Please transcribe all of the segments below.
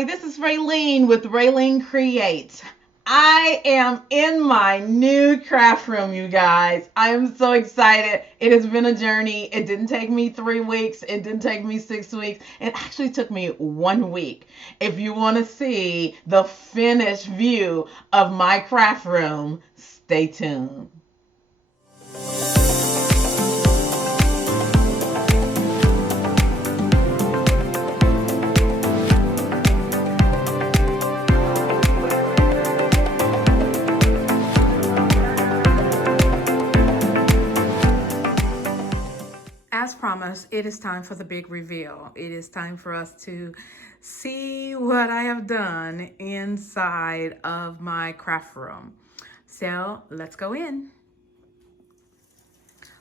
Hi, this is Ralene with RaleneCreates. I am in my new craft room, you guys. I am so excited. It has been a journey. It didn't take me 3 weeks. It didn't take me 6 weeks. It actually took me 1 week. If you want to see the finished view of my craft room, stay tuned. As promised, it is time for the big reveal. It is time for us to see what I have done inside of my craft room. So let's go in.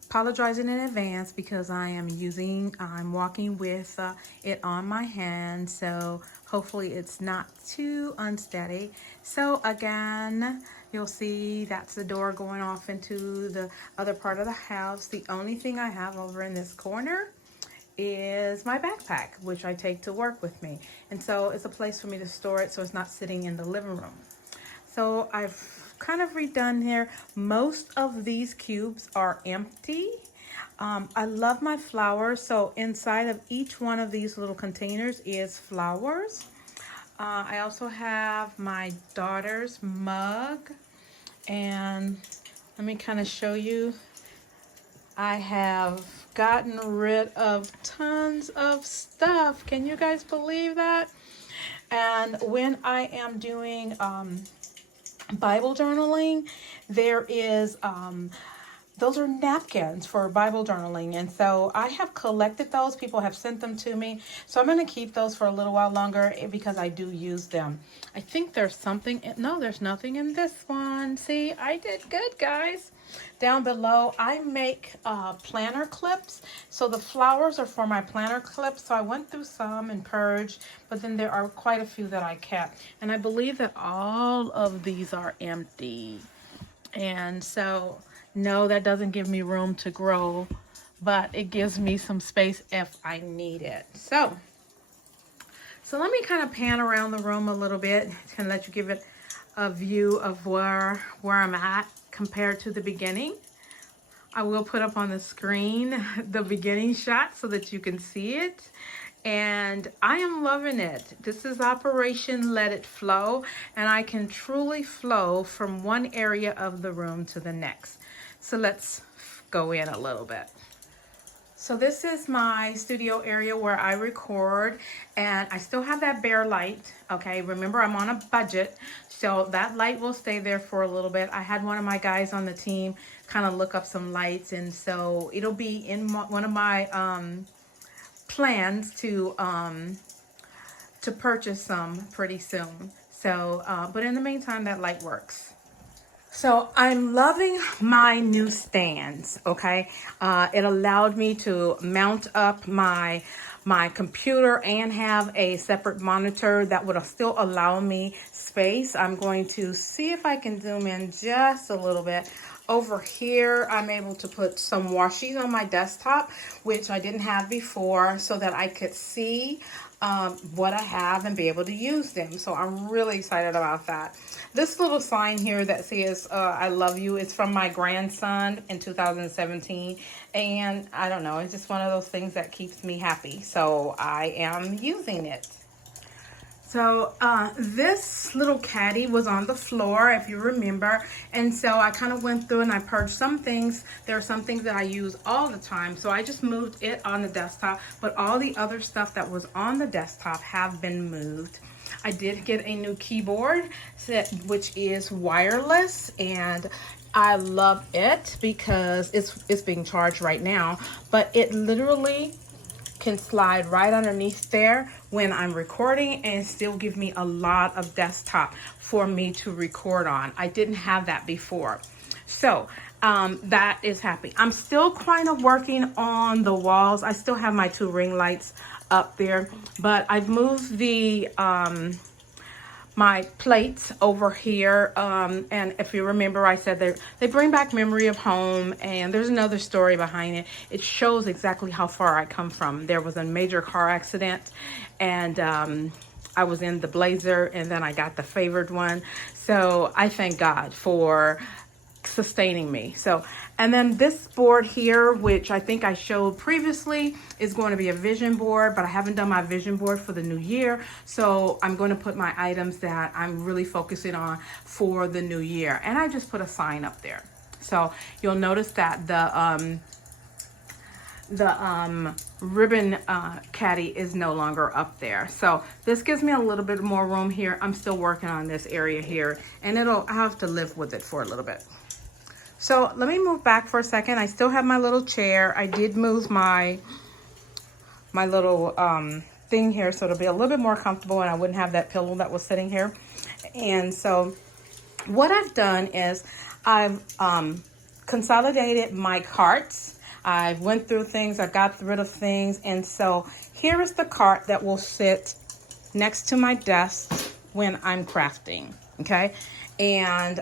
Apologizing in advance because I'm walking with it on my hand, so hopefully it's not too unsteady. So again, you'll see that's the door going off into the other part of the house. The only thing I have over in this corner is my backpack, which I take to work with me. And so it's a place for me to store it so it's not sitting in the living room. So I've kind of redone here. Most of these cubes are empty. I love my flowers, so inside of each one of these little containers is flowers. I also have my daughter's mug, and let me kind of show you. I have gotten rid of tons of stuff. Can you guys believe that? And when I am doing Bible journaling, there is those are napkins for Bible journaling, and so I have collected those. People have sent them to me, so I'm going to keep those for a little while longer because I do use them. I think there's something no, there's nothing in this one. See, I did good, guys. Down below, I make planner clips, so the flowers are for my planner clips. So I went through some and purged, but then there are quite a few that I kept, and I believe that all of these are empty. And so no, that doesn't give me room to grow, but it gives me some space if I need it. So let me kind of pan around the room a little bit and let you give it a view of where I'm at compared to the beginning. I will put up on the screen the beginning shot so that you can see it. And I am loving it. This is Operation Let It Flow, and I can truly flow from one area of the room to the next. So let's go in a little bit. So this is my studio area where I record, and I still have that bare light. Okay, remember I'm on a budget, so that light will stay there for a little bit. I had one of my guys on the team kind of look up some lights, and so it'll be in one of my plans to purchase some pretty soon. So but in the meantime, that light works. So I'm loving my new stands. Okay, it allowed me to mount up my computer and have a separate monitor that would still allow me space. I'm going to see if I can zoom in just a little bit. Over here, I'm able to put some washies on my desktop, which I didn't have before, so that I could see what I have and be able to use them. So I'm really excited about that. This little sign here that says I love you is from my grandson in 2017, and I don't know, it's just one of those things that keeps me happy, so I am using it. So this little caddy was on the floor, if you remember, and so I kind of went through and I purged some things. There are some things that I use all the time, so I just moved it on the desktop, but all the other stuff that was on the desktop have been moved. I did get a new keyboard set, which is wireless, and I love it because it's being charged right now, but it literally can slide right underneath there when I'm recording and still give me a lot of desktop for me to record on. I didn't have that before. So that is happy. I'm still kind of working on the walls. I still have my 2 ring lights up there, but I've moved the my plates over here, and if you remember, I said they bring back memory of home, and there's another story behind it. It shows exactly how far I come from. There was a major car accident, and I was in the blazer and then I got the favored one. So I thank God for sustaining me. So, and then this board here, which I think I showed previously, is going to be a vision board, but I haven't done my vision board for the new year. So I'm going to put my items that I'm really focusing on for the new year. And I just put a sign up there. So you'll notice that the ribbon caddy is no longer up there. So this gives me a little bit more room here. I'm still working on this area here, and I have to live with it for a little bit. So let me move back for a second. I still have my little chair. I did move my little thing here so it'll be a little bit more comfortable and I wouldn't have that pillow that was sitting here. And so what I've done is I've consolidated my carts. I've went through things, I got rid of things, and so here is the cart that will sit next to my desk when I'm crafting, okay? And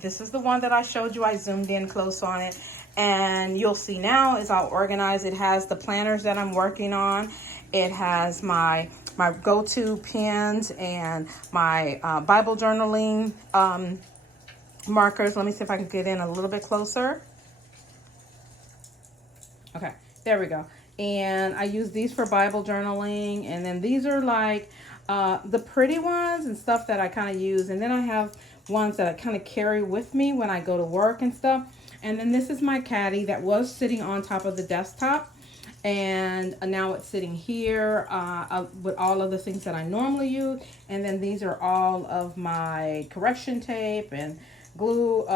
this is the one that I showed you. I zoomed in close on it, and you'll see now is all organized. It has the planners that I'm working on. It has my go-to pens and my Bible journaling markers. Let me see if I can get in a little bit closer. Okay, there we go. And I use these for Bible journaling, and then these are like the pretty ones and stuff that I kind of use. And then I have ones that I kind of carry with me when I go to work and stuff. And then this is my caddy that was sitting on top of the desktop, and now it's sitting here with all of the things that I normally use. And then these are all of my correction tape and glue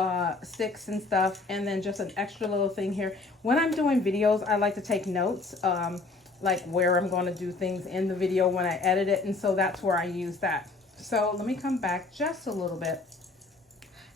sticks and stuff, and then just an extra little thing here. When I'm doing videos, I like to take notes, like where I'm going to do things in the video when I edit it, and so that's where I use that. So let me come back just a little bit.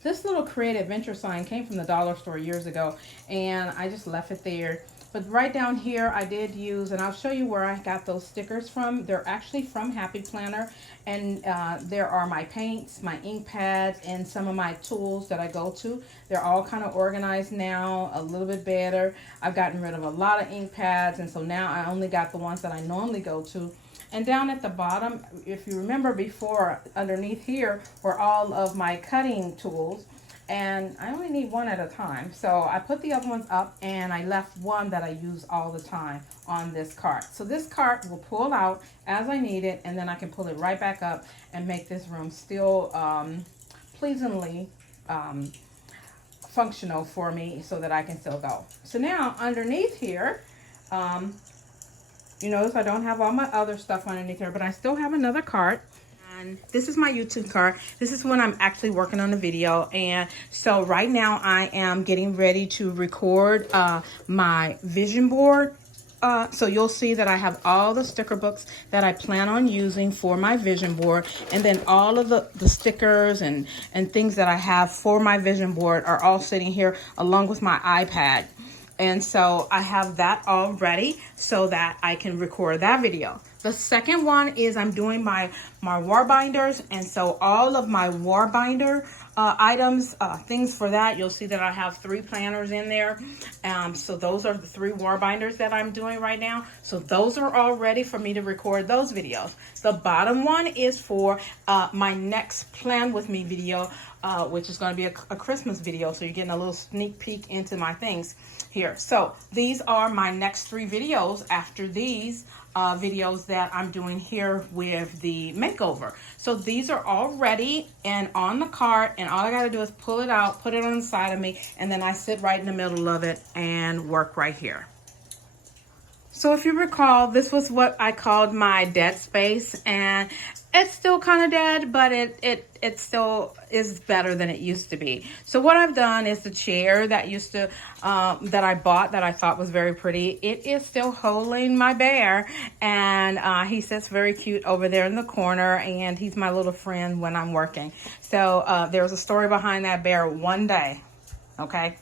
This little Create Adventure sign came from the dollar store years ago, and I just left it there. But right down here, I did use, and I'll show you where I got those stickers from. They're actually from Happy Planner, and there are my paints, my ink pads, and some of my tools that I go to. They're all kind of organized now, a little bit better. I've gotten rid of a lot of ink pads, and so now I only got the ones that I normally go to. And down at the bottom, if you remember before, underneath here were all of my cutting tools. And I only need one at a time. So I put the other ones up, and I left one that I use all the time on this cart. So this cart will pull out as I need it, and then I can pull it right back up and make this room still pleasantly functional for me so that I can still go. So now underneath here, you notice I don't have all my other stuff underneath here, but I still have another cart. And this is my YouTube cart. This is when I'm actually working on the video. And so right now I am getting ready to record my vision board. So you'll see that I have all the sticker books that I plan on using for my vision board. And then all of the stickers and things that I have for my vision board are all sitting here along with my iPad. And so I have that all ready so that I can record that video. The second one is I'm doing my war binders. And so all of my war binder items, things for that, you'll see that I have 3 planners in there. So those are the 3 war binders that I'm doing right now. So those are all ready for me to record those videos. The bottom one is for my next Plan With Me video, which is going to be a Christmas video. So you're getting a little sneak peek into my things here. So these are my next 3 videos after these videos that I'm doing here with the makeover. So these are all ready and on the cart, and all I got to do is pull it out, put it on the side of me, and then I sit right in the middle of it and work right here. So if you recall, this was what I called my dead space, and it's still kind of dead, but it still is better than it used to be. So what I've done is the chair that used to that I bought that I thought was very pretty. It is still holding my bear, and he sits very cute over there in the corner, and he's my little friend when I'm working. So there's a story behind that bear one day, okay?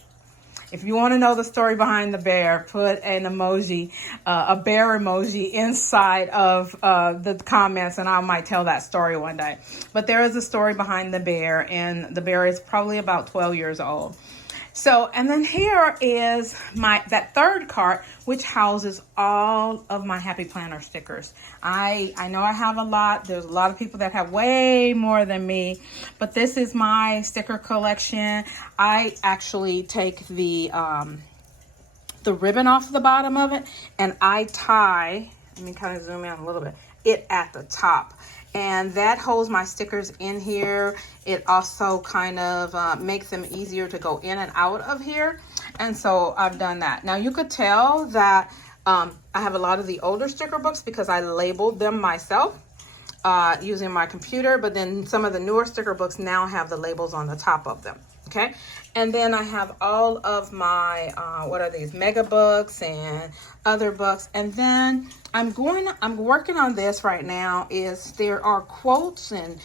If you want to know the story behind the bear, put an emoji, a bear emoji inside of the comments, and I might tell that story one day. But there is a story behind the bear, and the bear is probably about 12 years old. So, and then here is that third cart, which houses all of my Happy Planner stickers. I know I have a lot. There's a lot of people that have way more than me, but this is my sticker collection. I actually take the ribbon off the bottom of it, and I tie, let me kind of zoom in a little bit, it at the top. And that holds my stickers in here. It also kind of makes them easier to go in and out of here. And so I've done that. Now you could tell that I have a lot of the older sticker books because I labeled them myself using my computer. But then some of the newer sticker books now have the labels on the top of them. Okay. And then I have all of my, what are these, mega books and other books. And then I'm working on this right now, is there are quotes and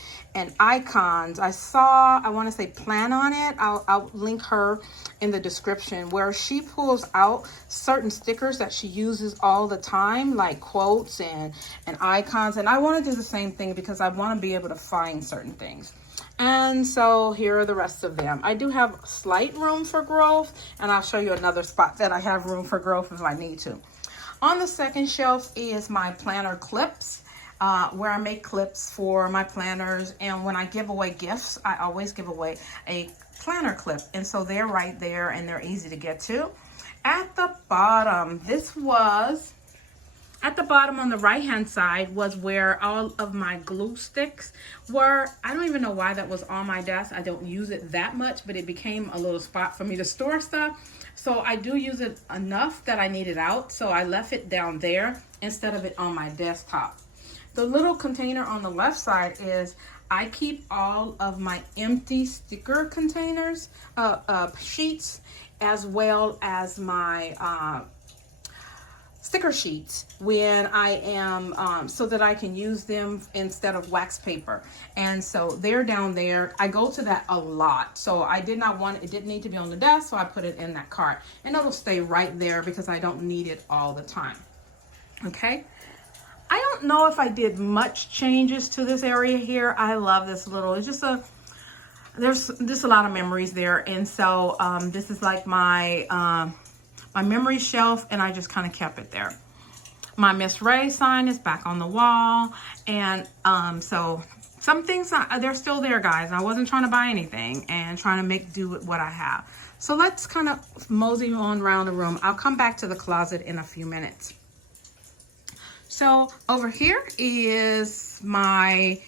icons. I want to say Plan on it. I'll link her in the description, where she pulls out certain stickers that she uses all the time, like quotes and icons. And I want to do the same thing because I want to be able to find certain things. And so here are the rest of them. I do have slight room for growth, and I'll show you another spot that I have room for growth if I need to. On the second shelf is my planner clips, where I make clips for my planners. And when I give away gifts, I always give away a planner clip. And so they're right there and they're easy to get to. At the bottom, at the bottom on the right hand side was where all of my glue sticks were. I don't even know why that was on my desk. I don't use it that much, but it became a little spot for me to store stuff. So I do use it enough that I need it out. So I left it down there instead of it on my desktop. The little container on the left side is I keep all of my empty sticker containers, sheets, as well as my sticker sheets when I am, so that I can use them instead of wax paper. And so they're down there. I go to that a lot. So it didn't need to be on the desk, so I put it in that cart. And it'll stay right there because I don't need it all the time. Okay. I don't know if I did much changes to this area here. I love this little, it's just there's just a lot of memories there. And so this is like my memory shelf, and I just kind of kept it there. My Miss Ray sign is back on the wall. And so some things, they're still there, guys. I wasn't trying to buy anything and trying to make do with what I have. So let's kind of mosey on around the room. I'll come back to the closet in a few minutes. So over here is my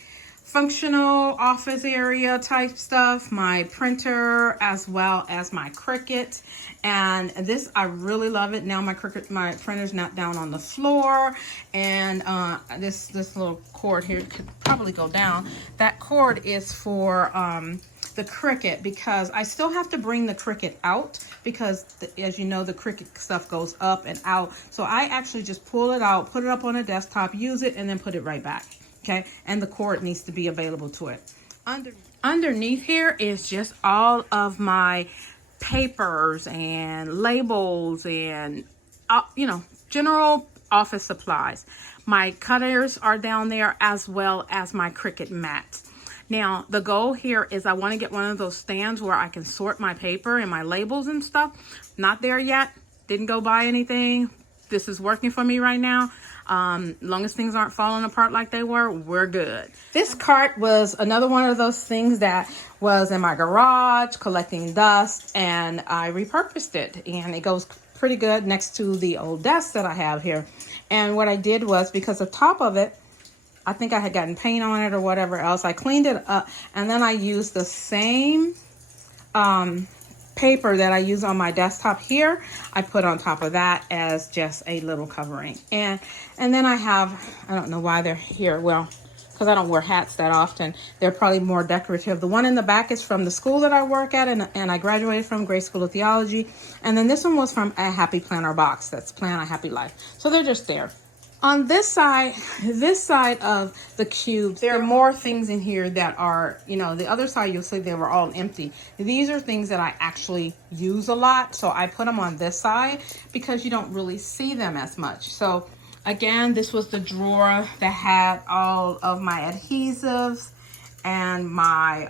functional office area type stuff, my printer, as well as my Cricut. And this, I really love it. Now my printer's not down on the floor. And this little cord here could probably go down. That cord is for the Cricut, because I still have to bring the Cricut out because as you know, the Cricut stuff goes up and out. So I actually just pull it out, put it up on a desktop, use it, and then put it right back. Okay, and the cord needs to be available to it. Underneath here is just all of my papers and labels and general office supplies. My cutters are down there, as well as my Cricut mats. Now, the goal here is I want to get one of those stands where I can sort my paper and my labels and stuff. Not there yet. Didn't go buy anything. This is working for me right now. Long as things aren't falling apart like they were, we're good. This cart was another one of those things that was in my garage collecting dust, and I repurposed it, and it goes pretty good next to the old desk that I have here. And what I did was, because the top of it, I think I had gotten paint on it or whatever else, I cleaned it up, and then I used the same paper that I use on my desktop here. I put on top of that as just a little covering. And then I have, I don't know why they're here. Well, because I don't wear hats that often. They're probably more decorative. The one in the back is from the school that I work at, and I graduated from, Grace School of Theology. And then this one was from a Happy Planner box. That's Plan a Happy Life. So they're just there. On this side of the cube, there are more things in here that are, the other side, you'll see they were all empty. These are things that I actually use a lot. So I put them on this side because you don't really see them as much. So again, this was the drawer that had all of my adhesives and my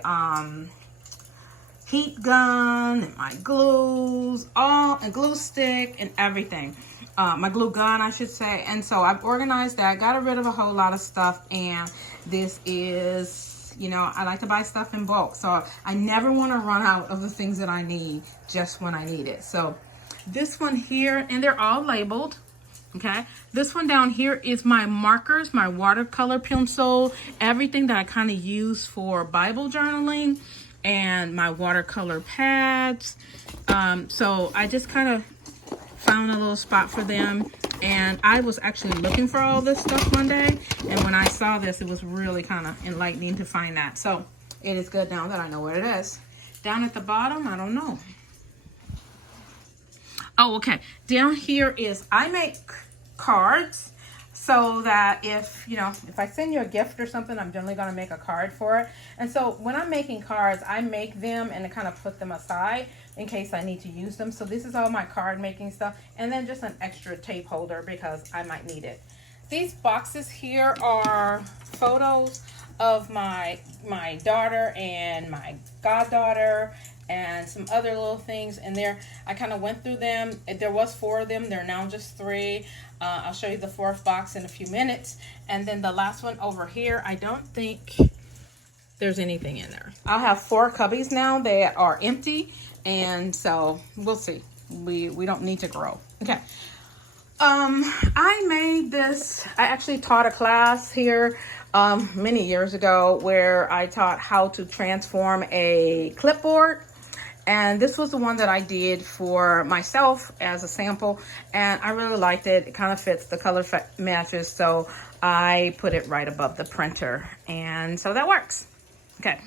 heat gun and my glues, all and glue stick and everything. My glue gun, I should say. And so I've organized that, got rid of a whole lot of stuff, and this is, you know, I like to buy stuff in bulk, so I never want to run out of the things that I need just when I need it. So this one here, and they're all labeled. Okay, this one down here is my markers, my watercolor pencil, everything that I kind of use for Bible journaling, and my watercolor pads. So I just kind of found a little spot for them, and I was actually looking for all this stuff one day, and when I saw this, it was really kind of enlightening to find that. So it is good now that I know what it is. Down at the bottom, I don't know. Oh, okay. Down here is, I make cards so that if, you know, if I send you a gift or something, I'm generally going to make a card for it. And so when I'm making cards, I make them and kind of put them aside in case I need to use them. So this is all my card making stuff, and then just an extra tape holder because I might need it. These boxes here are photos of my daughter and my goddaughter and some other little things in there. I kind of went through them. There was 4 of them. There are now just 3. I'll show you the 4th box in a few minutes. And then the last one over here, I don't think there's anything in there. I'll have 4 cubbies now that are empty, and so we'll see. We don't need to grow. Okay. I made this. I actually taught a class here many years ago where I taught how to transform a clipboard. And this was the one that I did for myself as a sample, and I really liked it. It kind of fits, the color matches, so I put it right above the printer, and so that works. Okay,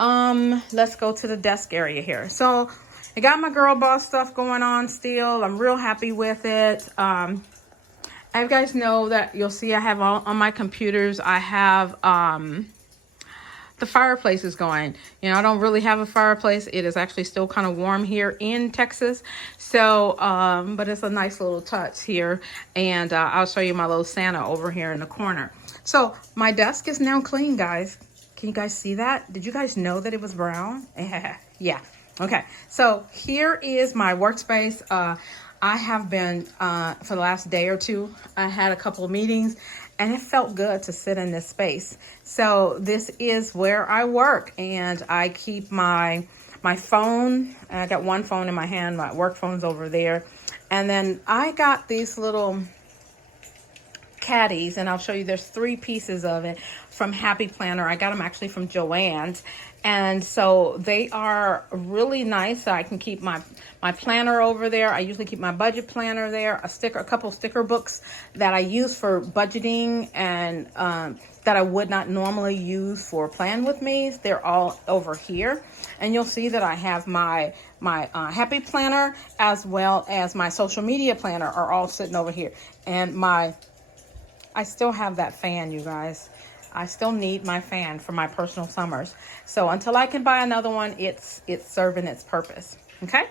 let's go to the desk area here. So I got my girl boss stuff going on still. I'm real happy with it. You guys know that you'll see I have all on my computers. I have the fireplace is going. You know, I don't really have a fireplace. It is actually still kind of warm here in Texas. So, but it's a nice little touch here. And I'll show you my little Santa over here in the corner. So my desk is now clean, guys. Can you guys see that? Did you guys know that it was brown? Yeah. Okay. So here is my workspace. I have been, for the last day or two, I had a couple of meetings, and it felt good to sit in this space. So this is where I work, and I keep my phone. I got one phone in my hand. My work phone's over there. And then I got these little caddies, and I'll show you, there's 3 pieces of it from Happy Planner. I got them actually from Joann's. And so they are really nice. I can keep my planner over there. I usually keep my budget planner there, a couple sticker books that I use for budgeting and that I would not normally use for Plan With Me. They're all over here. And you'll see that I have my Happy Planner as well as my social media planner are all sitting over here. And I still have that fan, you guys. I still need my fan for my personal summers. So until I can buy another one, it's serving its purpose. Okay.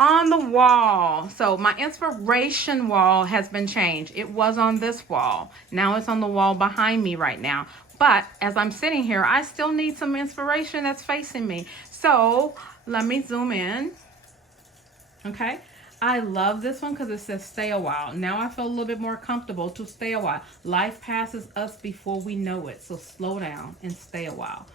On the wall. So my inspiration wall has been changed. It was on this wall. Now it's on the wall behind me right now. But as I'm sitting here, I still need some inspiration that's facing me. So let me zoom in. Okay. I love this one because it says stay a while. Now I feel a little bit more comfortable to stay a while. Life passes us before we know it. So slow down and stay a while.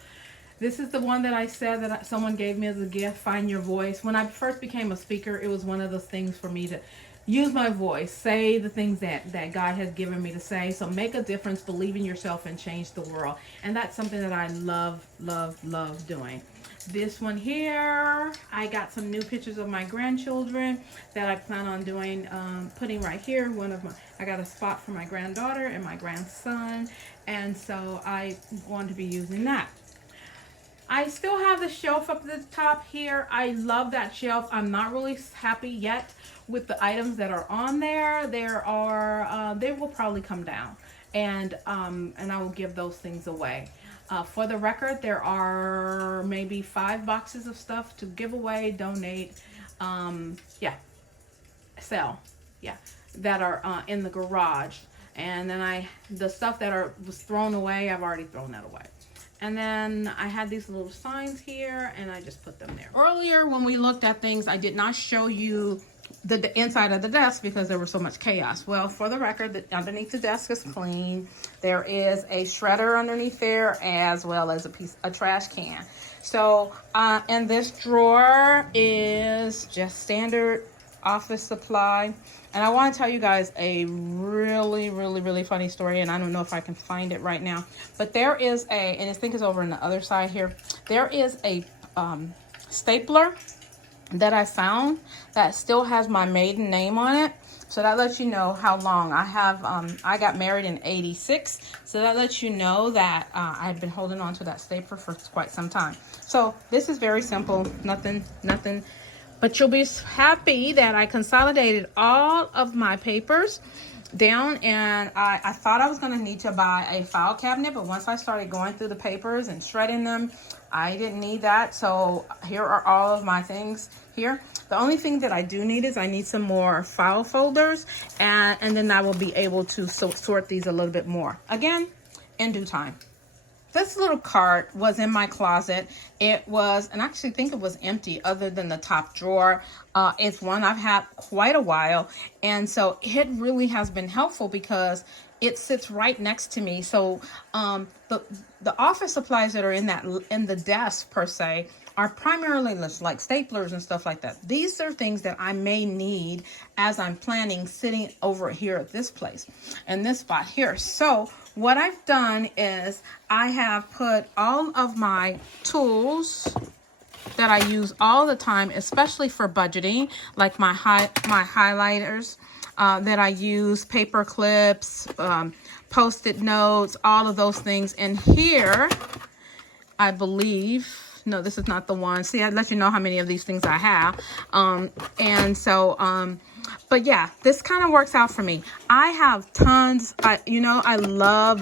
This is the one that I said that someone gave me as a gift, Find Your Voice. When I first became a speaker, it was one of those things for me to use my voice, say the things that God has given me to say. So make a difference, believe in yourself, and change the world. And that's something that I love, love, love doing. This one here, I got some new pictures of my grandchildren that I plan on doing, putting right here. I got a spot for my granddaughter and my grandson, and so I want to be using that. I still have the shelf up at the top here. I love that shelf. I'm not really happy yet with the items that are on there. They will probably come down, and I will give those things away. For the record, there are maybe 5 boxes of stuff to give away, donate, sell, that are in the garage. And then the stuff that was thrown away, I've already thrown that away. And then I had these little signs here, and I just put them there. Earlier, when we looked at things, I did not show you the inside of the desk because there was so much chaos. Well, for the record, underneath the desk is clean. There is a shredder underneath there, as well as a trash can. So, and this drawer is just standard office supply. And I want to tell you guys a really funny story, and I don't know if I can find it right now, but there is and I think it's over on the other side here, there is a stapler that I found that still has my maiden name on it. So that lets you know how long I have. I got married in '86, so that lets you know that I've been holding on to that stapler for quite some time. So this is very simple, nothing. But you'll be happy that I consolidated all of my papers down, and I thought I was going to need to buy a file cabinet, but once I started going through the papers and shredding them, I didn't need that. So here are all of my things here. The only thing that I do need is I need some more file folders, and then I will be able to sort these a little bit more. Again, in due time. This little cart was in my closet. It was, and I actually think it was empty other than the top drawer. It's one I've had quite a while. And so it really has been helpful because it sits right next to me. So the office supplies that are in the desk per se are primarily like staplers and stuff like that. These are things that I may need as I'm planning sitting over here at this place and this spot here. So what I've done is I have put all of my tools that I use all the time, especially for budgeting, like my highlighters that I use, paper clips, Post-it notes, all of those things. And here, I believe, no, this is not the one. See, I let you know how many of these things I have. But yeah, this kind of works out for me. I have tons. I love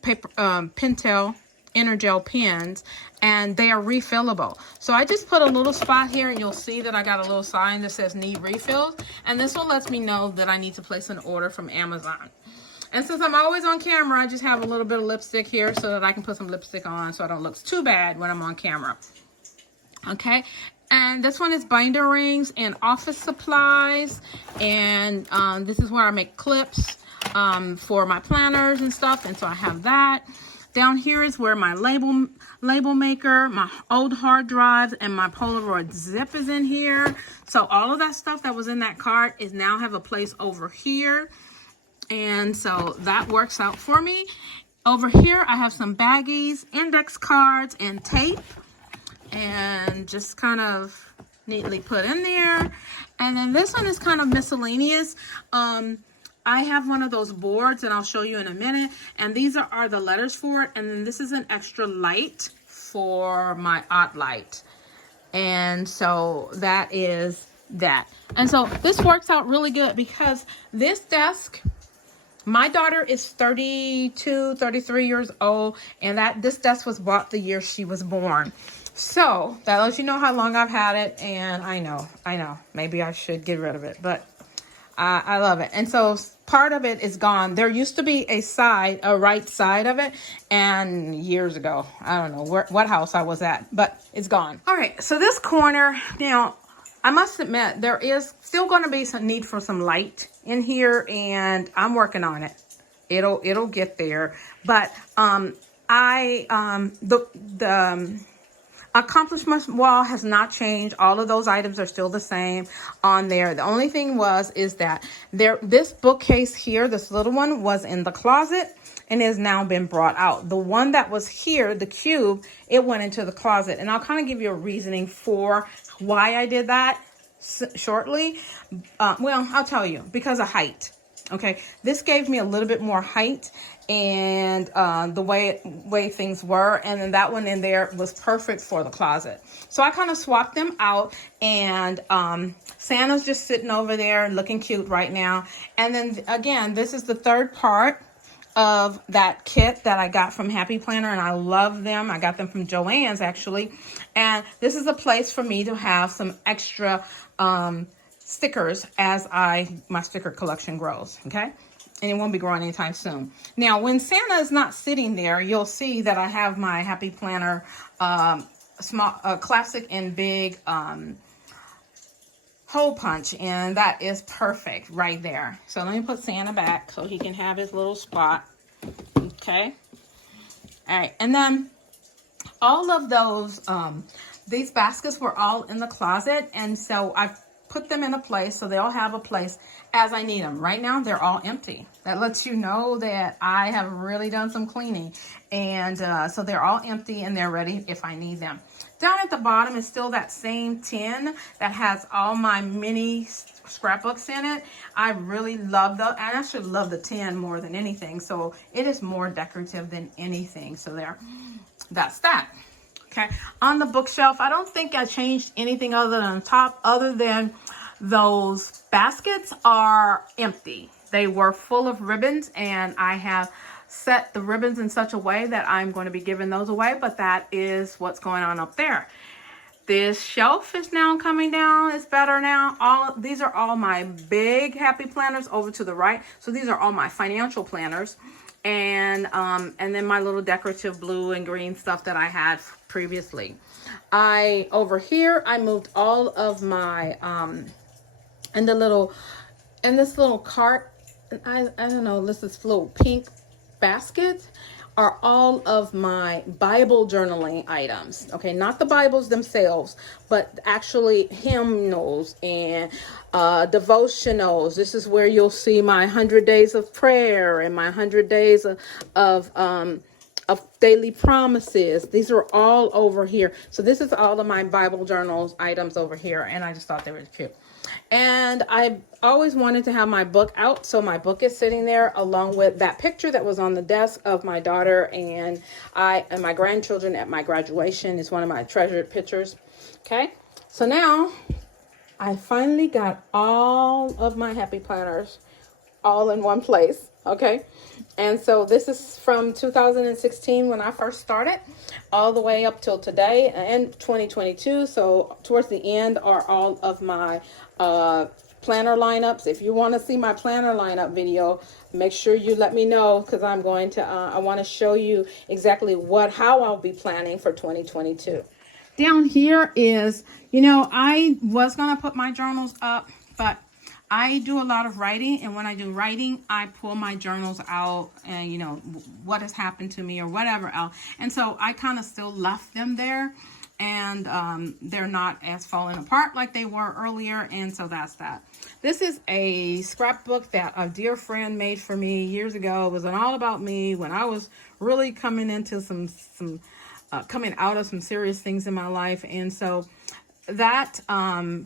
paper, Pentel Energel pens, and they are refillable. So I just put a little spot here, and you'll see that I got a little sign that says need refills. And this one lets me know that I need to place an order from Amazon. And since I'm always on camera, I just have a little bit of lipstick here so that I can put some lipstick on so I don't look too bad when I'm on camera. Okay. And this one is binder rings and office supplies. And this is where I make clips for my planners and stuff. And so I have that. Down here is where my label maker, my old hard drives, and my Polaroid zip is in here. So all of that stuff that was in that cart is now have a place over here. And so that works out for me. Over here, I have some baggies, index cards, and tape. And just kind of neatly put in there. And then this one is kind of miscellaneous. I have one of those boards, and I'll show you in a minute. And these are the letters for it. And then this is an extra light for my odd light. And so that is that. And so this works out really good because this desk, my daughter is 32, 33 years old, and this desk was bought the year she was born. So that lets you know how long I've had it. And I know, maybe I should get rid of it, but I love it. And so part of it is gone. There used to be a right side of it, and years ago, I don't know what house I was at, but it's gone. All right, so this corner, now, I must admit, there is still going to be some need for some light in here, and I'm working on it. It'll get there. But the accomplishments wall has not changed. All of those items are still the same on there. The only thing is that this bookcase here, this little one, was in the closet and has now been brought out. The one that was here, the cube, it went into the closet. And I'll kind of give you a reasoning for why I did that shortly. Well, I'll tell you, because of height. Okay, this gave me a little bit more height and the way things were, and then that one in there was perfect for the closet. So I kind of swapped them out, and Santa's just sitting over there looking cute right now. And then again, this is the third part of that kit that I got from Happy Planner, and I love them. I got them from Joann's actually, and this is a place for me to have some extra stickers as my sticker collection grows. Okay, and it won't be growing anytime soon. Now, when Santa is not sitting there, you'll see that I have my Happy Planner small, classic and big hole punch, and that is perfect right there. So let me put Santa back so he can have his little spot. Okay. All right, and then all of those, these baskets were all in the closet, and so I've put them in a place so they all have a place as I need them. Right now, they're all empty. That lets you know that I have really done some cleaning, and so they're all empty and they're ready if I need them. Down at the bottom is still that same tin that has all my mini scrapbooks in it. I really love the, and I actually love the tin more than anything. So it is more decorative than anything. So there, that's that. Okay, on the bookshelf, I don't think I changed anything other than top, other than those baskets are empty. They were full of ribbons, and I have set the ribbons in such a way that I'm going to be giving those away, but that is what's going on up there. This shelf is now coming down. It's better now. These are all my big Happy Planners over to the right. So these are all my financial planners. And then my little decorative blue and green stuff that I had previously. Over here, I moved all of my, in this little cart, I don't know, this is little pink basket, are all of my Bible journaling items. Okay, not the Bibles themselves, but actually hymnals and devotionals. This is where you'll see my 100 days of prayer and my 100 days of daily promises. These are all over here. So this is all of my Bible journals items over here, and I just thought they were cute. And I always wanted to have my book out, so my book is sitting there along with that picture that was on the desk of my daughter and my grandchildren at my graduation. It's one of my treasured pictures. Okay, so now I finally got all of my Happy Planners all in one place. Okay, and so this is from 2016 when I first started, all the way up till today and 2022. So towards the end are all of my planner lineups. If you want to see my planner lineup video, make sure you let me know, because I'm going to I want to show you exactly how I'll be planning for 2022. Down here is, I was going to put my journals up, but I do a lot of writing, and when I do writing, I pull my journals out and, what has happened to me or whatever else. And so I kind of still left them there, and they're not as falling apart like they were earlier. And so that's that. This is a scrapbook that a dear friend made for me years ago. It was an all about me when I was really coming into coming out of some serious things in my life. And so that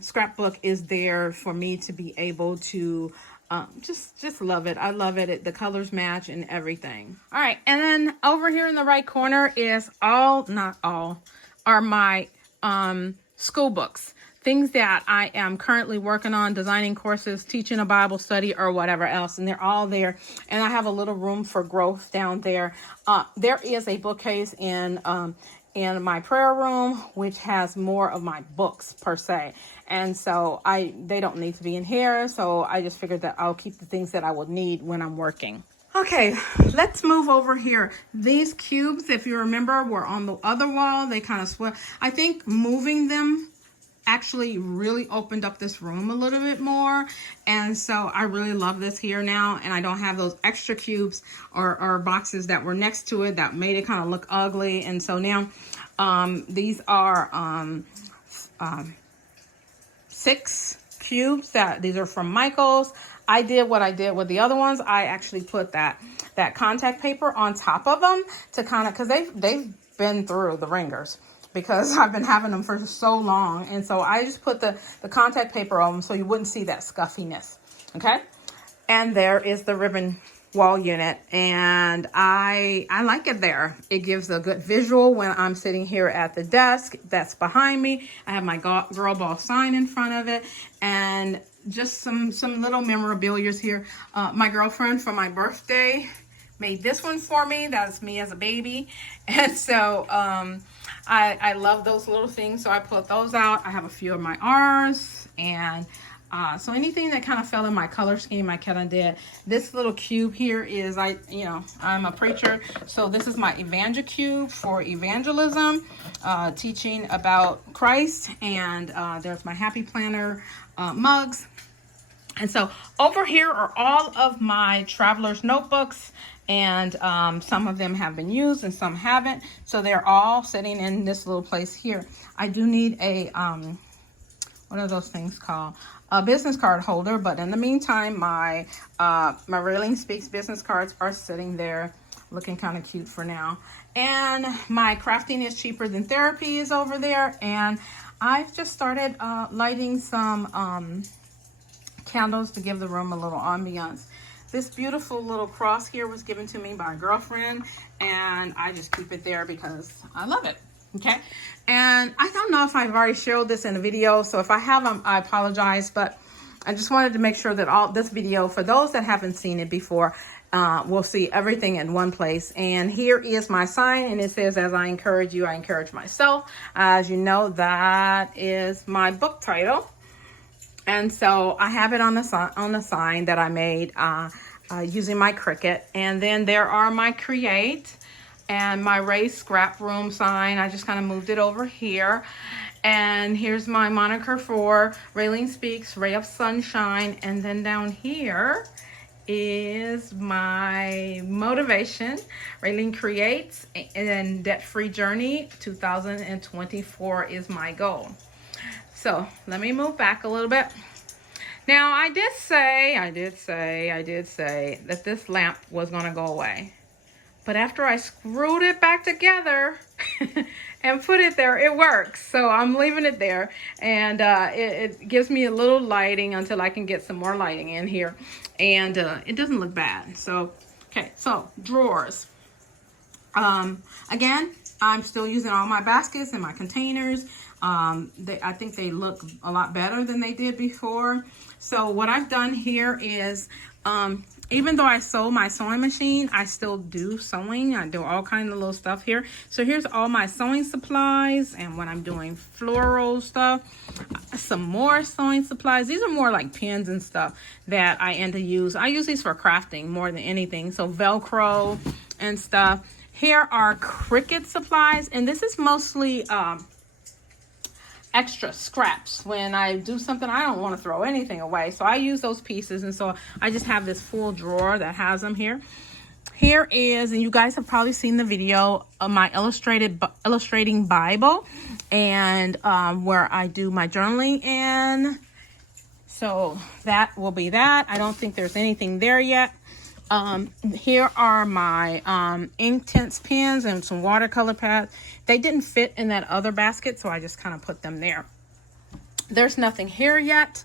scrapbook is there for me to be able to just love it. I love it. The colors match and everything. All right, and then over here in the right corner is not all are my school books, things that I am currently working on, designing courses, teaching a Bible study, or whatever else, and they're all there. And I have a little room for growth down there. There is a bookcase in my prayer room, which has more of my books per se. And so they don't need to be in here. So I just figured that I'll keep the things that I will need when I'm working. Okay, let's move over here. These cubes, if you remember, were on the other wall. They kind of swell. I think moving them actually really opened up this room a little bit more. And so I really love this here now. And I don't have those extra cubes or boxes that were next to it that made it kind of look ugly. And so now these are 6 cubes. These are from Michael's. I did what I did with the other ones. I actually put that contact paper on top of them to kind of, because they've been through the ringers, because I've been having them for so long. And so I just put the contact paper on them so you wouldn't see that scuffiness. Okay. And there is the ribbon wall unit. And I like it there. It gives a good visual when I'm sitting here at the desk that's behind me. I have my girl ball sign in front of it, and just some little memorabilia here. My girlfriend for my birthday made this one for me. That's me as a baby. And so I love those little things. So I put those out. I have a few of my R's, and So anything that kind of fell in my color scheme, I kind of did. This little cube here is, I'm a preacher, so this is my Evangel cube for evangelism, teaching about Christ. And there's my Happy Planner mugs. And so over here are all of my traveler's notebooks, and some of them have been used and some haven't. So they're all sitting in this little place here. I do need a, what are those things called? A business card holder, but in the meantime, my RaleneSpeaks business cards are sitting there looking kind of cute for now. And my Crafting is Cheaper Than Therapy is over there. And I've just started lighting some candles to give the room a little ambiance. This beautiful little cross here was given to me by a girlfriend, and I just keep it there because I love it. Okay, and I don't know if I've already showed this in a video, so if I have, I apologize, but I just wanted to make sure that all this video, for those that haven't seen it before, will see everything in one place. And here is my sign, and it says, "As I encourage you, I encourage myself." As you know, that is my book title. And so I have it on the sign that I made using my Cricut. And then there are my Create and my raised scrap room sign. I just kind of moved it over here. And here's my moniker for Ralene Speaks, Ray of Sunshine. And then down here is my motivation, RaleneCreates, and Debt-Free Journey 2024 is my goal. So let me move back a little bit. Now I did say that this lamp was gonna go away. But after I screwed it back together and put it there, it works. So I'm leaving it there. And it gives me a little lighting until I can get some more lighting in here. And it doesn't look bad. So, okay, so drawers. Again, I'm still using all my baskets and my containers. I think they look a lot better than they did before. So what I've done here is, even though I sold my sewing machine, I still do sewing. I do all kinds of little stuff here. So here's all my sewing supplies, and when I'm doing floral stuff, some more sewing supplies. These are more like pins and stuff that I end to use. I use these for crafting more than anything. So Velcro and stuff. Here are Cricut supplies, and this is mostly extra scraps. When I do something, I don't want to throw anything away, so I use those pieces. And so I just have this full drawer that has them here. Here is, and you guys have probably seen the video of my illustrating Bible, and where I do my journaling in. So that will be that. I don't think there's anything there yet. Here are my Inktense pens and some watercolor pads. They didn't fit in that other basket, so I just kind of put them there. There's nothing here yet.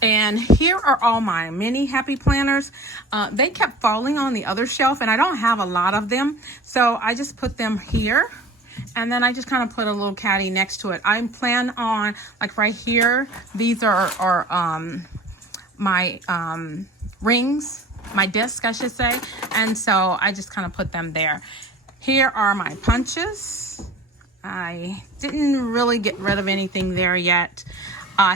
And here are all my mini happy planners. They kept falling on the other shelf, and I don't have a lot of them, so I just put them here. And then I just kind of put a little caddy next to it. I plan on, like right here, these are my rings, my disc, I should say. And so I just kind of put them there. Here are my punches. I didn't really get rid of anything there yet.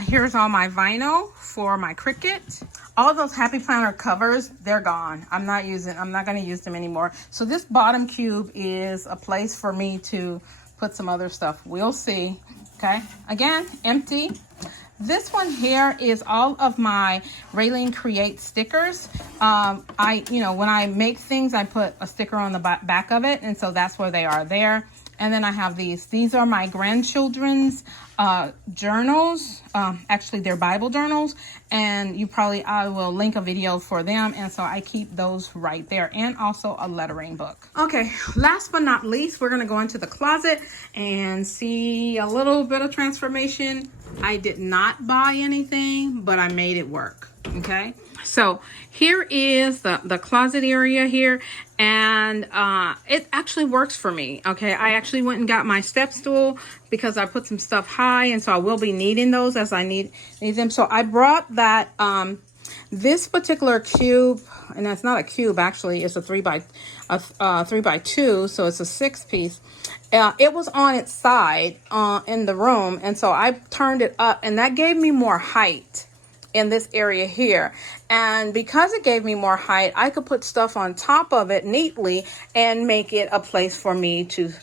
Here's all my vinyl for my Cricut. All those Happy Planner covers, they're gone. I'm not going to use them anymore. So this bottom cube is a place for me to put some other stuff. We'll see. Okay. Again, empty. This one here is all of my RaleneCreates stickers. When I make things, I put a sticker on the back of it, and so that's where they are there. And then I have these. These are my grandchildren's journals. Actually, they're Bible journals, and I will link a video for them. And so I keep those right there, and also a lettering book. Okay, last but not least, we're gonna go into the closet and see a little bit of transformation. I did not buy anything, but I made it work. Okay, so here is the closet area here, and it actually works for me. Okay, I actually went and got my step stool because I put some stuff high, and so I will be needing those as I need them. So I brought that this particular cube, and that's not a cube actually, it's a 3x2, so it's a 6-piece. It was on its side in the room, and so I turned it up, and that gave me more height in this area here. And because it gave me more height, I could put stuff on top of it neatly and make it a place for me to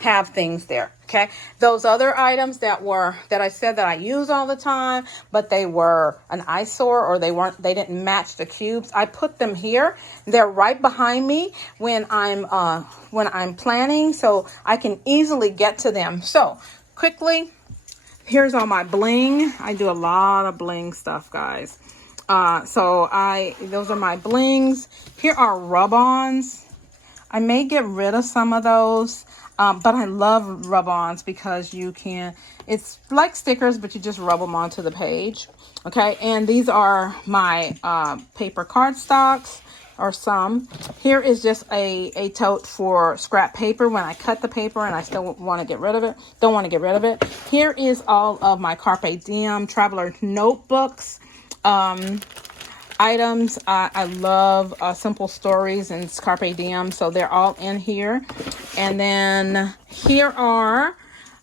have things there. Okay, those other items that I said that I use all the time, but they were an eyesore or they didn't match the cubes, I put them here. They're right behind me when I'm planning, so I can easily get to them. So quickly, here's all my bling. I do a lot of bling stuff, guys. Those are my blings. Here are rub-ons. I may get rid of some of those, but I love rub-ons because it's like stickers, but you just rub them onto the page. Okay, and these are my paper cardstocks, or some. Here is just a tote for scrap paper when I cut the paper and I still want to get rid of it. Don't want to get rid of it. Here is all of my Carpe Diem Traveler notebooks. Items. I love Simple Stories and Carpe Diem, so they're all in here. And then here are,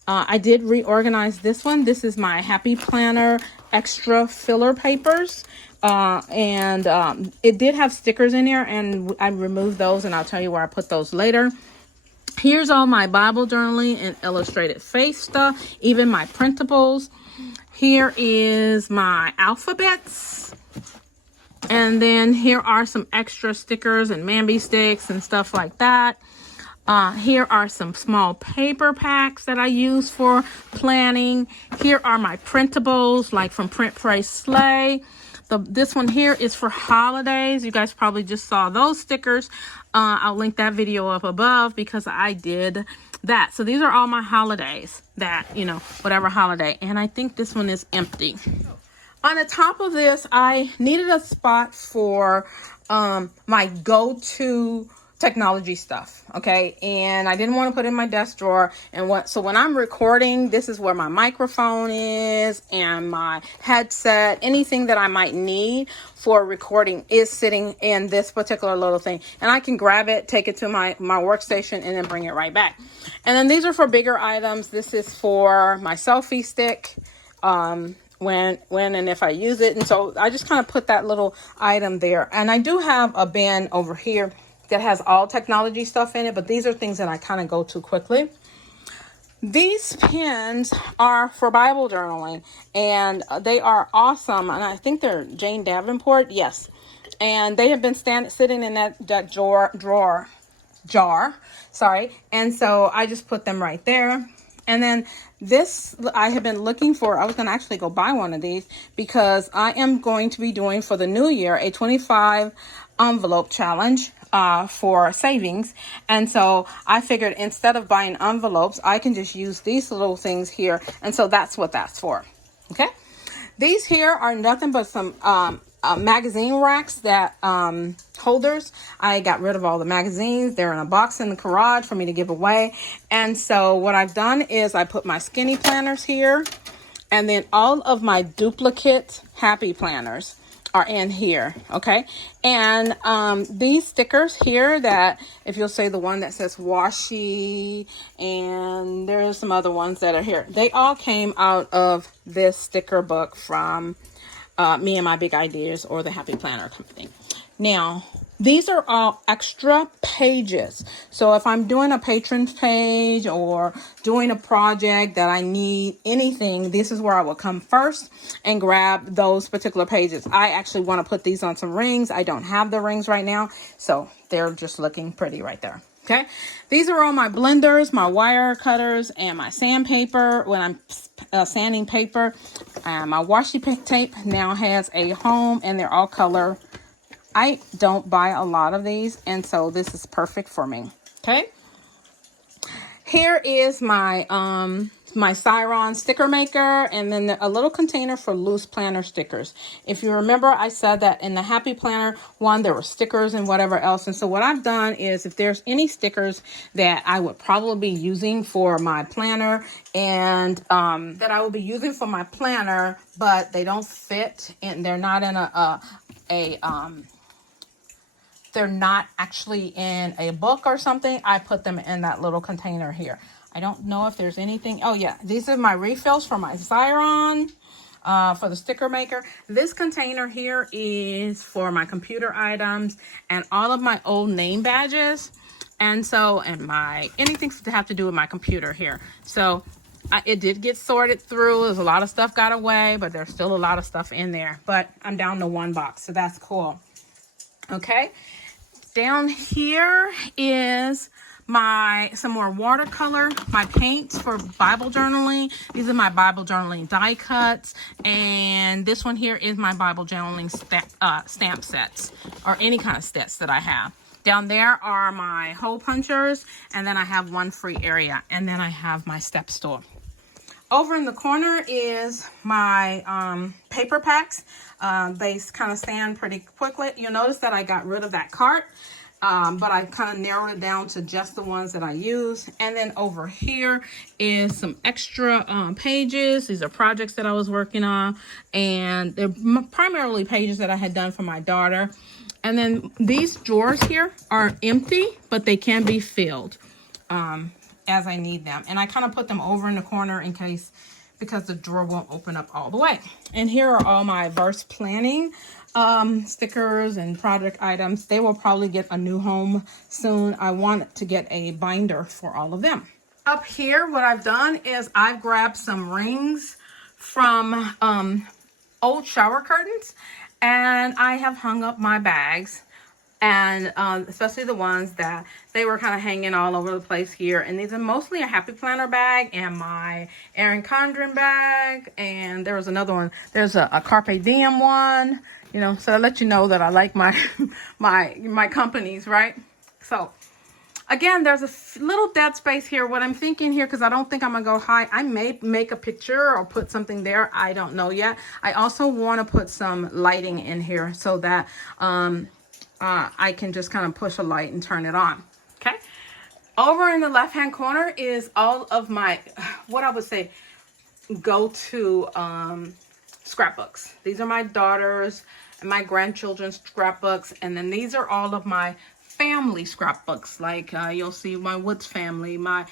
I did reorganize this one. This is my Happy Planner extra filler papers. It did have stickers in here, and I removed those, and I'll tell you where I put those later. Here's all my Bible journaling and illustrated faith stuff, even my printables. Here is my alphabets. And then here are some extra stickers and Mamby sticks and stuff like that. Here are some small paper packs that I use for planning. Here are my printables, like from Print, Pray, Slay. This one here is for holidays. You guys probably just saw those stickers. I'll link that video up above because I did that. So these are all my holidays that, whatever holiday. And I think this one is empty. On the top of this, I needed a spot for my go-to technology stuff, okay? And I didn't want to put it in my desk drawer. So when I'm recording, this is where my microphone is and my headset. Anything that I might need for recording is sitting in this particular little thing. And I can grab it, take it to my workstation, and then bring it right back. And then these are for bigger items. This is for my selfie stick. When and if I use it. And so I just kind of put that little item there. And I do have a bin over here that has all technology stuff in it, but these are things that I kind of go to quickly. These pins are for Bible journaling, and they are awesome. And I think they're Jane Davenport. Yes. And they have been sitting in that jar. Sorry. And so I just put them right there. And then this, I have been looking for, I was going to actually go buy one of these because I am going to be doing for the new year a 25 envelope challenge for savings. And so I figured instead of buying envelopes, I can just use these little things here. And so that's what that's for. Okay. These here are nothing but some magazine racks that holders. I got rid of all the magazines. They're in a box in the garage for me to give away. And so what I've done is I put my skinny planners here, and then all of my duplicate happy planners are in here. Okay. And these stickers here, that if you'll say the one that says washi, and there's some other ones that are here, they all came out of this sticker book from Me and My Big Ideas, or the Happy Planner Company. Now, these are all extra pages. So if I'm doing a patrons page or doing a project that I need anything, this is where I will come first and grab those particular pages. I actually want to put these on some rings. I don't have the rings right now, so they're just looking pretty right there. Okay, these are all my blenders, my wire cutters, and my sandpaper when I'm sanding paper. My washi tape now has a home, and they're all color. I don't buy a lot of these, and so this is perfect for me. Okay, here is my my Siron sticker maker, and then a little container for loose planner stickers. If you remember, I said that in the Happy Planner one, there were stickers and whatever else. And so what I've done is, if there's any stickers that I would probably be using for my planner, and that I will be using for my planner, but they don't fit and they're not in they're not actually in a book or something, I put them in that little container here. I don't know if there's anything. Oh yeah, these are my refills for my Xyron. for the sticker maker. This container here is for my computer items and all of my old name badges. And so, and my, anything to have to do with my computer here. So it did get sorted through. There's a lot of stuff got away, but there's still a lot of stuff in there. But I'm down to one box, so that's cool. Okay. Down here is some more watercolor, my paints for Bible journaling. These are my Bible journaling die cuts, and this one here is my Bible journaling stamp sets, or any kind of sets that I have. Down there are my hole punchers, and then I have one free area, and then I have my step stool. Over in the corner is my paper packs. They kind of stand pretty quickly. You'll notice that I got rid of that cart. But I kind of narrowed it down to just the ones that I use. And then over here is some extra pages. These are projects that I was working on, and they're primarily pages that I had done for my daughter. And then these drawers here are empty, but they can be filled as I need them. And I kind of put them over in the corner in case, because the drawer won't open up all the way. And here are all my verse planning stickers and project items. They will probably get a new home soon. I want to get a binder for all of them. Up here, what I've done is I've grabbed some rings from old shower curtains, and I have hung up my bags, and especially the ones that they were kind of hanging all over the place here. And these are mostly a Happy Planner bag and my Erin Condren bag, and there was another one. There's a Carpe Diem one. You know, so I let you know that I like my my companies, right? So again, there's a little dead space here. What I'm thinking here, because I don't think I'm gonna go high, I may make a picture or put something there. I don't know yet. I also want to put some lighting in here so that I can just kind of push a light and turn it on. Okay. Over in the left hand corner is all of my, what I would say, go-to scrapbooks. These are my daughter's and my grandchildren's scrapbooks, and then these are all of my family scrapbooks. Like you'll see my Woods family, my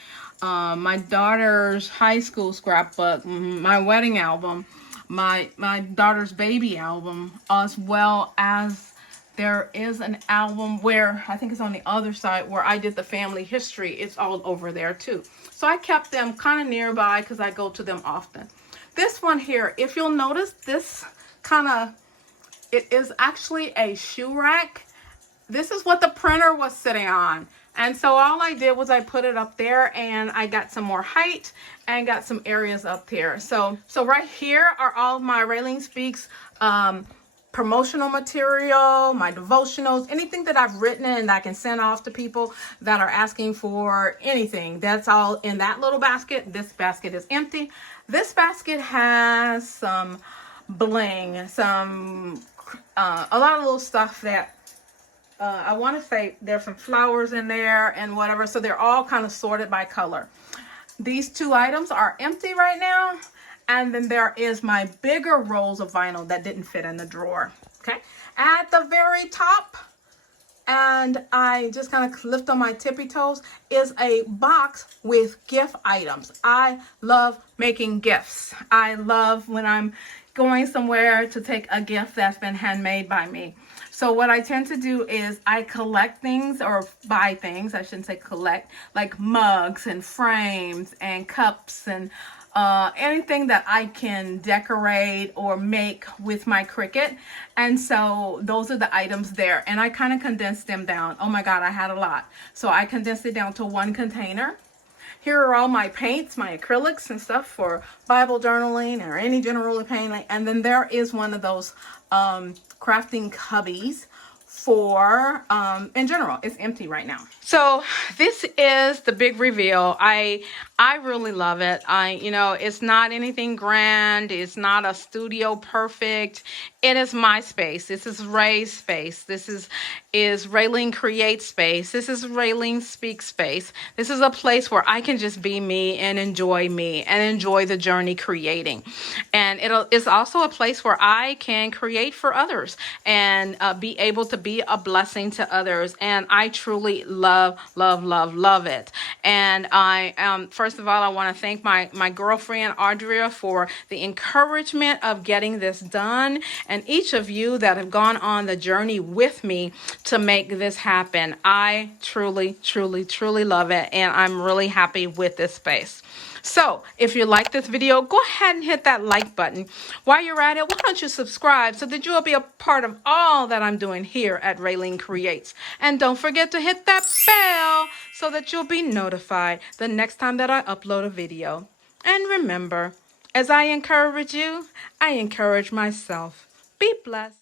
daughter's high school scrapbook, my wedding album, my daughter's baby album, as well as there is an album where I think it's on the other side where I did the family history. It's all over there too. So I kept them kind of nearby because I go to them often. This one here, if you'll notice, this kind of, it is actually a shoe rack. This is what the printer was sitting on. And so all I did was I put it up there, and I got some more height and got some areas up here. So right here are all of my Ralene Speaks promotional material, my devotionals, anything that I've written and I can send off to people that are asking for anything. That's all in that little basket. This basket is empty. This basket has some bling, some a lot of little stuff that I want to say there's some flowers in there and whatever. So they're all kind of sorted by color. These two items are empty right now. And then there is my bigger rolls of vinyl that didn't fit in the drawer. Okay. At the very top, and I just kind of lift on my tippy toes, is a box with gift items. I love making gifts. I love when I'm going somewhere to take a gift that's been handmade by me. So what I tend to do is I collect things, or buy things, I shouldn't say collect, like mugs and frames and cups and anything that I can decorate or make with my Cricut. And so those are the items there. And I kind of condensed them down. Oh my God, I had a lot. So I condensed it down to one container. Here are all my paints, my acrylics and stuff for Bible journaling or any general painting. And then there is one of those crafting cubbies for in general. It's empty right now. So this is the big reveal. I really love it. You know, it's not anything grand. It's not a studio perfect. It is my space. This is Ray's space. This is RaleneCreates space. This is RaleneSpeaks space. This is a place where I can just be me and enjoy the journey creating. And it's also a place where I can create for others and be able to be be a blessing to others. And I truly love it. And first of all, I want to thank my girlfriend Ardria for the encouragement of getting this done, and each of you that have gone on the journey with me to make this happen. I truly love it, and I'm really happy with this space. So if you like this video, go ahead and hit that like button. While you're at it, why don't you subscribe so that you'll be a part of all that I'm doing here at Ralene Creates. And don't forget to hit that bell so that you'll be notified the next time that I upload a video. And remember, as I encourage you, I encourage myself. Be blessed.